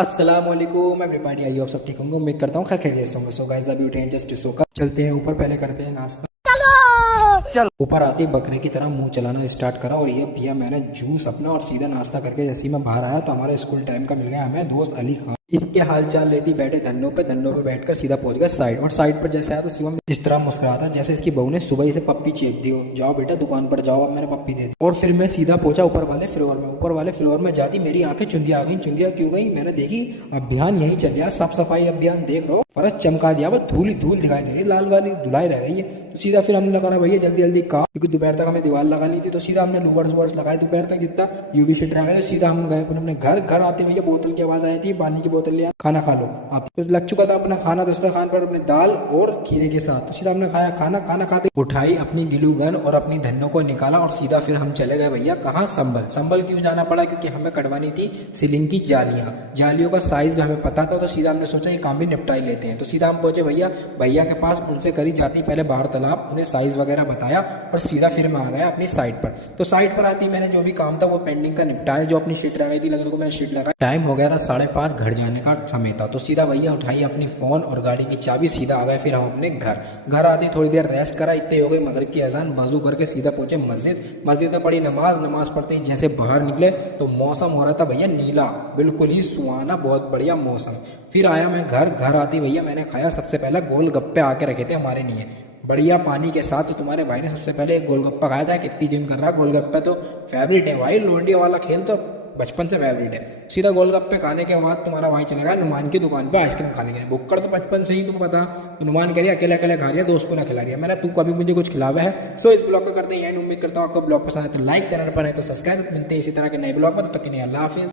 अस्सलाम वालेकुम everybody. I hope सब ठीक होंगे, उम्मीद करता हूँ खैर खैरियत से होंगे। सो गाइस अभी उठे हैं जस्ट सोकर, चलते हैं ऊपर, पहले करते हैं नाश्ता। चल ऊपर आते ही बकरे की तरह मुंह चलाना स्टार्ट करा और ये पिया मैंने जूस अपना और सीधा नाश्ता करके जैसे ही मैं बाहर आया तो हमारे स्कूल टाइम का मिल गया हमें दोस्त अली खान। इसके हालचाल लेती बैठे धन्नों पे बैठकर सीधा पहुंच गया साइड, और साइड पर जैसे आया तो शिवम इस तरह मुस्कुराता जैसे इसकी बहू ने सुबह ही से पप्पी चेक दी हो। जाओ बेटा दुकान पर जाओ, अब मैंने पप्पी दे दी। और फिर मैं सीधा पहुंचा ऊपर वाले फ्लोर में। ऊपर वाले फ्लोर में जाती मेरी आंखें चुंदिया आ गई। चुंदिया क्यों गई? मैंने देखी अभियान यही चल रहा, साफ सफाई अभियान देख रहा हूँ, फर्श चमका दिया, बस धूल ही धूल दिखाई दे रही, लाल वाली धुलाई रह गई है। तो सीधा फिर हमने लगाना भैया जल्दी जल्दी काम, क्योंकि दोपहर तक हमें दीवार लगानी थी। तो सीधा हमने लूवर्स वर्स लगाए दोपहर तक जितना यूवी शीट रह गए। तो सीधा हम गए अपने घर। घर आते भैया बोतल की आवाज आई थी, पानी की बोतल लिया, खाना खा लो। अब तो लग चुका था अपना खाना दस्तरखान पर अपने दाल और खीरे के साथ। तो सीधा हमने खाया खाना। खाना खाते उठाई अपनी गिलू गन और अपनी धन्नों को निकाला और सीधा फिर हम चले गए भैया कहाँ, संभल। संभल क्यों जाना पड़ा? क्योंकि हमें कटवानी थी सीलिंग की जालियां। जालियों का साइज हमें पता था, तो सीधा हमने सोचा ये काम भी निपटाई लेते हैं। तो सीधा हम पहुंचे भैया के पास। उनसे करी जाती पहले बाहर तालाब, उन्हें साइज वगैरह बताया और सीधा फिर मैं आ गया अपनी साइड पर। तो साइड पर आती मैंने जो भी काम था वो पेंडिंग का निपटाया। जो अपनी शीट लगाई थी लगने को मैंने शीट लगाई। टाइम हो गया था 5:30, घर जाने का समय था। तो सीधा भैया उठाई अपनी फोन और गाड़ी की चाबी, सीधा आ गए फिर हम अपने घर। घर आते थोड़ी देर रेस्ट करा, इतने हो गई मगरिब की अजान, वजू करके सीधा पहुंचे मस्जिद। मस्जिद में पढ़ी नमाज पढ़ते ही जैसे बाहर निकले तो मौसम हो रहा था भैया नीला, बिल्कुल ही सुहाना, बहुत बढ़िया मौसम। फिर आया मैं घर आती भैया मैंने खाया सबसे पहले गोलगप्पे आके रखे थे हमारे लिए बढ़िया पानी के साथ। तो तुम्हारे भाई ने सबसे पहले एक गोलगप्पा खाया था। कितनी जिम कर रहा है, गोलगप्पे तो फेवरेट है भाई, लोंडिया वाला खेल तो बचपन से फेवरेट है। सीधा गोलगप्पे खाने के बाद तुम्हारा भाई चला गया नुमान की दुकान पे आइसक्रीम खाने के लिए। बुक्कड़ तो बचपन से ही तुम पता, तो नुमान कह रही अकेले अकेले खा रही है, दोस्त को ना खिला रही है। मैंने तू कभी मुझे कुछ खिलावा है। सो इस ब्लॉग को करते हैं, उम्मीद करता हूँ आपको ब्लॉग पसंद है तो लाइक, चैनल पर है तो सब्सक्राइब। मिलते हैं इसी तरह के नए ब्लॉग में, तब तक के लिए अल्लाह हाफिज़।